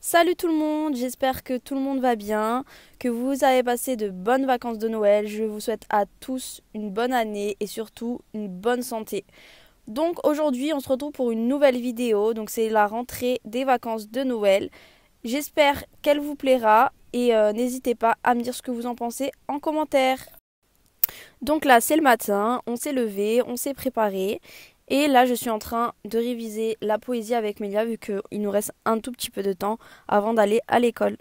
Salut tout le monde, j'espère que tout le monde va bien, que vous avez passé de bonnes vacances de Noël. Je vous souhaite à tous une bonne année et surtout une bonne santé. Donc aujourd'hui on se retrouve pour une nouvelle vidéo, donc c'est la rentrée des vacances de Noël. J'espère qu'elle vous plaira et n'hésitez pas à me dire ce que vous en pensez en commentaire. Donc là c'est le matin, on s'est levé, on s'est préparé. Et là, je suis en train de réviser la poésie avec Mélia vu qu'il nous reste un tout petit peu de temps avant d'aller à l'école.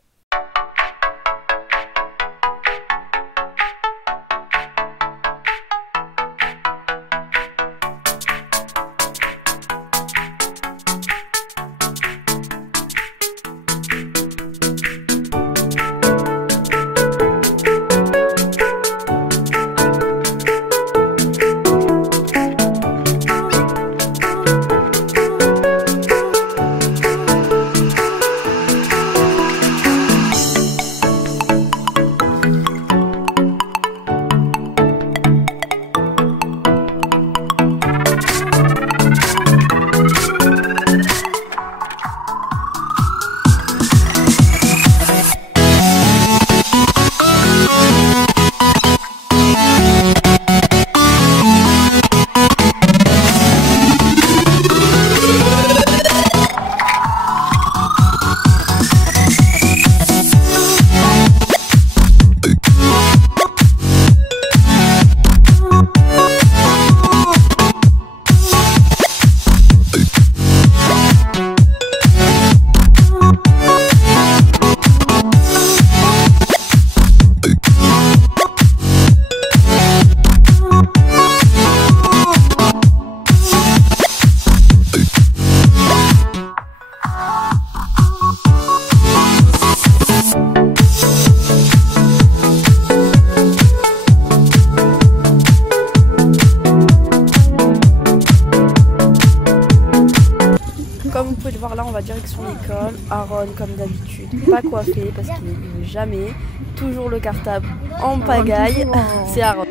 Comme vous pouvez le voir là, on va direction l'école. Aaron, comme d'habitude, pas coiffé parce qu'il ne veut jamais. Toujours le cartable en pagaille. C'est Aaron.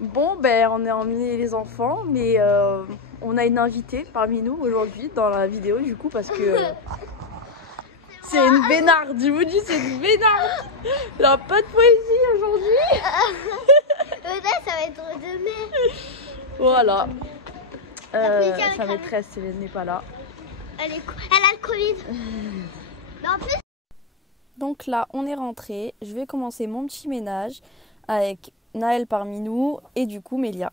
Bon, ben on est emmené les enfants, mais on a une invitée parmi nous aujourd'hui dans la vidéo du coup parce que c'est une bénarde. Je vous dis, c'est une bénarde. Elle n'a pas de poésie aujourd'hui. Peut-être ça va être demain. Voilà. Sa maîtresse n'est pas là. Elle a le Covid. Mais en plus... Donc là, on est rentré. Je vais commencer mon petit ménage avec Naël parmi nous et du coup Mélia.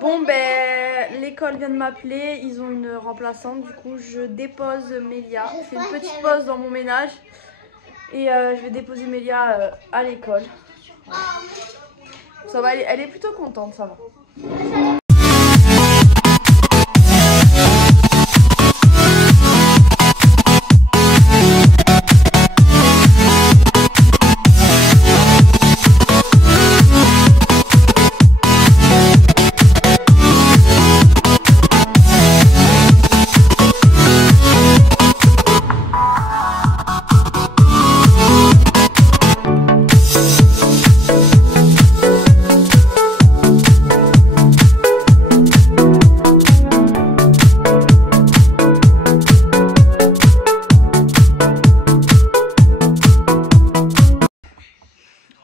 Bon ben l'école vient de m'appeler, ils ont une remplaçante, du coup je dépose Mélia, je fais une petite pause dans mon ménage et je vais déposer Mélia à l'école. Voilà. Ça va, elle est plutôt contente, ça va.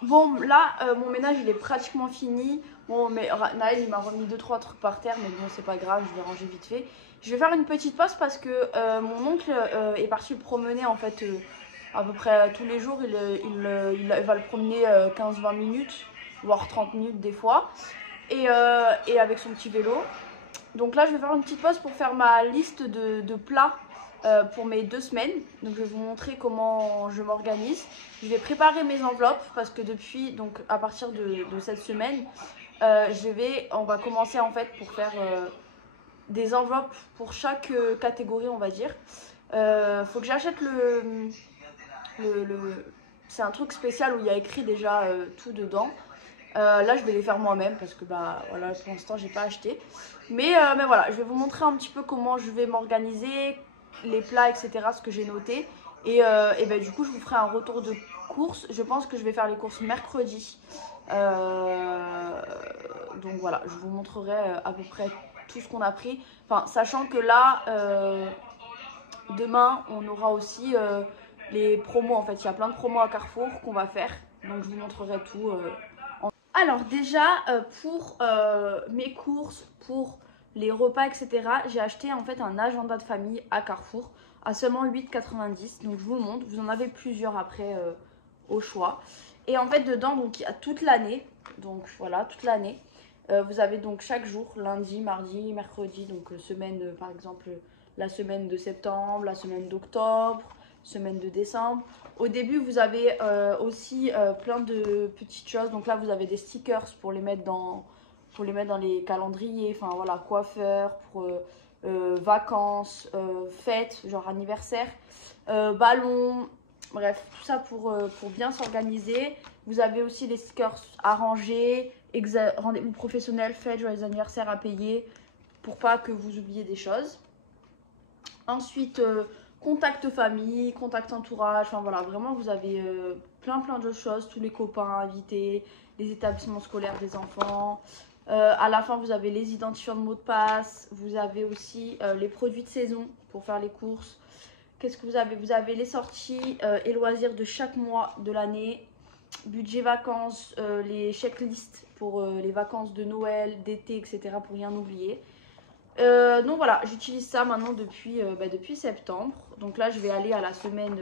Bon, là, mon ménage il est pratiquement fini. Bon, mais Naël il m'a remis 2-3 trucs par terre, mais bon, c'est pas grave, je vais ranger vite fait. Je vais faire une petite pause parce que mon oncle est parti le promener en fait à peu près tous les jours. Il va le promener 15-20 minutes, voire 30 minutes des fois. Et avec son petit vélo. Donc là, je vais faire une petite pause pour faire ma liste de plats pour mes 2 semaines. Donc je vais vous montrer comment je m'organise. Je vais préparer mes enveloppes parce que depuis, donc à partir de cette semaine, on va commencer en fait pour faire des enveloppes pour chaque catégorie, on va dire. Faut que j'achète c'est un truc spécial où il y a écrit déjà tout dedans. Là, je vais les faire moi-même parce que bah voilà, pour l'instant, j'ai pas acheté. Mais voilà, je vais vous montrer un petit peu comment je vais m'organiser, les plats, etc. Ce que j'ai noté. Et bah, du coup, je vous ferai un retour de courses. Je pense que je vais faire les courses mercredi. Donc voilà, je vous montrerai à peu près tout ce qu'on a pris. Enfin, sachant que là, demain, on aura aussi les promos. En fait, il y a plein de promos à Carrefour qu'on va faire. Donc, je vous montrerai tout. Alors déjà, pour mes courses, pour les repas, etc., j'ai acheté en fait un agenda de famille à Carrefour à seulement 8,90 €. Donc je vous le montre, vous en avez plusieurs après au choix. Et en fait dedans, donc il y a toute l'année, donc voilà, toute l'année. Vous avez donc chaque jour, lundi, mardi, mercredi, donc semaine par exemple la semaine de septembre, la semaine d'octobre, semaine de décembre. Au début, vous avez aussi plein de petites choses. Donc là, vous avez des stickers pour les mettre dans les calendriers. Enfin voilà, coiffeur, pour vacances, fêtes, genre anniversaire, ballon. Bref, tout ça pour bien s'organiser. Vous avez aussi les stickers à ranger, rendez-vous professionnel, fêtes, joyeux anniversaire à payer pour pas que vous oubliez des choses. Ensuite, contact famille, contact entourage, enfin voilà, vraiment vous avez plein de choses, tous les copains invités, les établissements scolaires des enfants. À la fin, vous avez les identifiants de mots de passe, vous avez aussi les produits de saison pour faire les courses. Qu'est-ce que vous avez? Vous avez les sorties et loisirs de chaque mois de l'année, budget vacances, les checklists pour les vacances de Noël, d'été, etc. pour rien oublier. Donc voilà, j'utilise ça maintenant depuis septembre. Donc là, je vais aller à la semaine,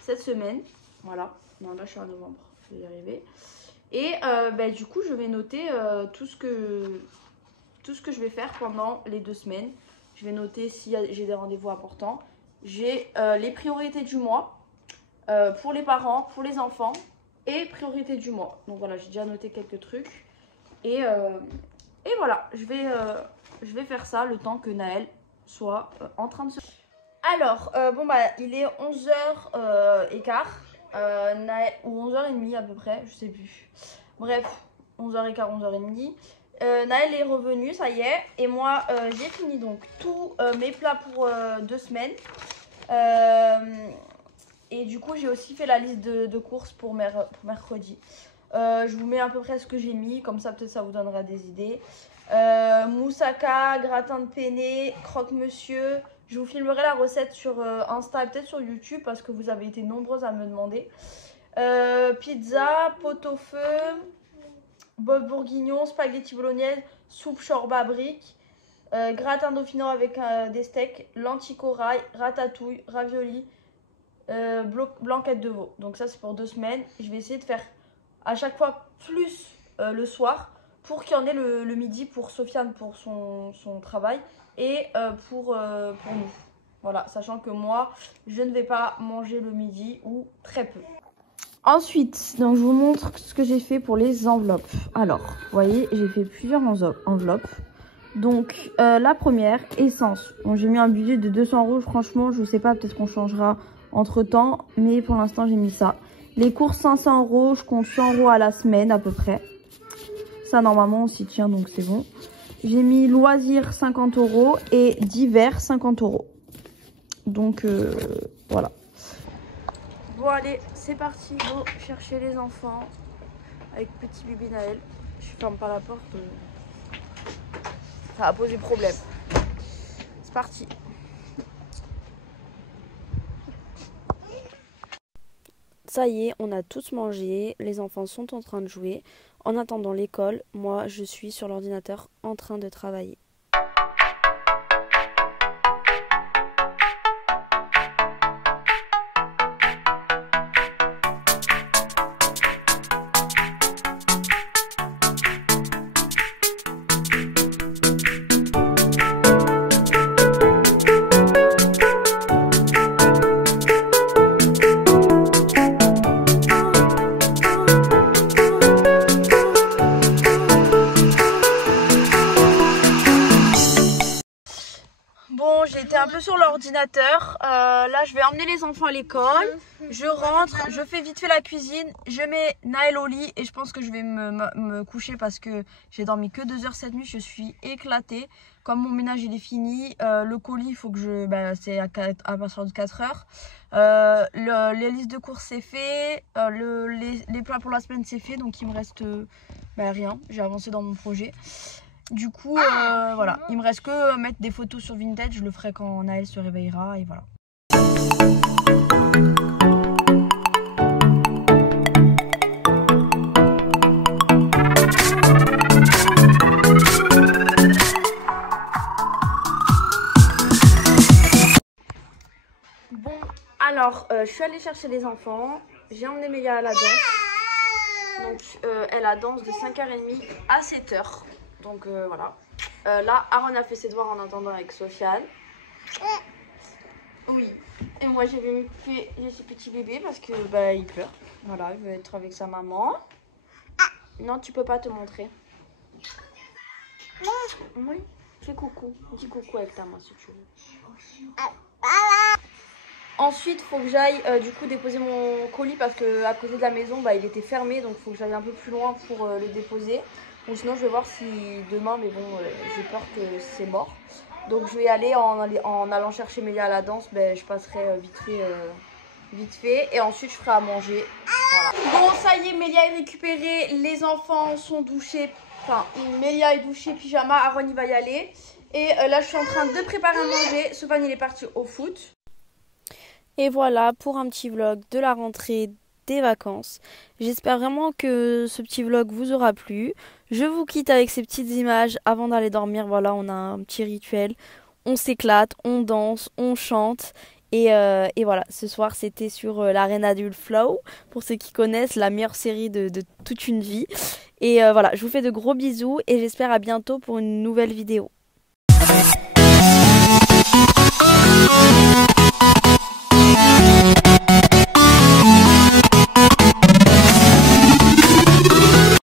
cette semaine. Voilà, non là je suis en novembre, je vais y arriver. Et du coup, je vais noter tout ce que je vais faire pendant les 2 semaines. Je vais noter si j'ai des rendez-vous importants. J'ai les priorités du mois pour les parents, pour les enfants et priorités du mois. Donc voilà, j'ai déjà noté quelques trucs. Et voilà, je vais faire ça le temps que Naël soit en train de se... Alors, il est 11h15 ou 11h30 à peu près, je sais plus. Bref, 11h15, 11h30. Naël est revenu, ça y est. Et moi, j'ai fini donc tous mes plats pour 2 semaines. Et du coup, j'ai aussi fait la liste de courses pour mercredi. Je vous mets à peu près ce que j'ai mis, comme ça peut-être ça vous donnera des idées. Moussaka, gratin de penne, croque-monsieur. Je vous filmerai la recette sur Insta et peut-être sur YouTube parce que vous avez été nombreuses à me demander. Pizza, pot-au-feu, bœuf bourguignon, spaghetti bolognaise, soupe shorba brique, gratin dauphinois avec des steaks, lentilles corail, ratatouille, ravioli, blanquette de veau. Donc ça c'est pour 2 semaines. Je vais essayer de faire à chaque fois plus le soir pour qu'il y en ait le midi pour Sofiane pour son travail et pour nous. Voilà, sachant que moi, je ne vais pas manger le midi ou très peu. Ensuite, donc je vous montre ce que j'ai fait pour les enveloppes. Alors, vous voyez, j'ai fait plusieurs enveloppes. Donc, la première, essence. Bon, j'ai mis un budget de 200 €. Franchement, je ne sais pas, peut-être qu'on changera entre temps. Mais pour l'instant, j'ai mis ça. Les courses 500 €, je compte 100 € à la semaine à peu près. Ça, normalement, on s'y tient, donc c'est bon. J'ai mis loisirs 50 € et divers 50 €. Donc, voilà. Bon, allez, c'est parti. Go chercher les enfants avec petit bébé Naël. Je ferme pas la porte. Ça va poser problème. C'est parti. Ça y est, on a tous mangé, les enfants sont en train de jouer. En attendant l'école, moi je suis sur l'ordinateur en train de travailler. Bon, j'ai été un peu sur l'ordinateur. Là, je vais emmener les enfants à l'école. Je rentre, je fais vite fait la cuisine. Je mets Naël au lit et je pense que je vais me coucher parce que j'ai dormi que 2 heures cette nuit. Je suis éclatée. Comme mon ménage il est fini, le colis, il faut que je. C'est à partir de 4 heures. Les listes de courses, c'est fait. Les plats pour la semaine, c'est fait. Donc, il me reste rien. J'ai avancé dans mon projet. Du coup, voilà, il me reste que mettre des photos sur Vinted, je le ferai quand Naël se réveillera et voilà. Bon, alors, je suis allée chercher les enfants, j'ai emmené Mélia à la danse. Donc, elle a danse de 5h30 à 7h. Donc voilà. Là, Aaron a fait ses devoirs en attendant avec Sofiane. Oui. Et moi, j'ai ce petit bébé parce que il pleure. Voilà, il veut être avec sa maman. Non, tu peux pas te montrer. Oui. Fais coucou. Dis coucou avec ta main si tu veux. Ensuite, il faut que j'aille du coup déposer mon colis parce que à côté de la maison, il était fermé. Donc, il faut que j'aille un peu plus loin pour le déposer. Ou sinon, je vais voir si demain, mais bon, j'ai peur que c'est mort. Donc, je vais aller en allant chercher Mélia à la danse. Je passerai vite fait. Et ensuite, je ferai à manger. Voilà. Bon, ça y est, Mélia est récupérée. Les enfants sont douchés. Enfin, Mélia est douchée, pyjama. Aaron, il va y aller. Et là, je suis en train de préparer à manger. Sofiane, il est parti au foot. Et voilà pour un petit vlog de la rentrée des vacances. J'espère vraiment que ce petit vlog vous aura plu. Je vous quitte avec ces petites images avant d'aller dormir. Voilà, on a un petit rituel. On s'éclate, on danse, on chante. Et voilà, ce soir c'était sur l'Arena du Flow. Pour ceux qui connaissent, la meilleure série de toute une vie. Et voilà, je vous fais de gros bisous et j'espère à bientôt pour une nouvelle vidéo.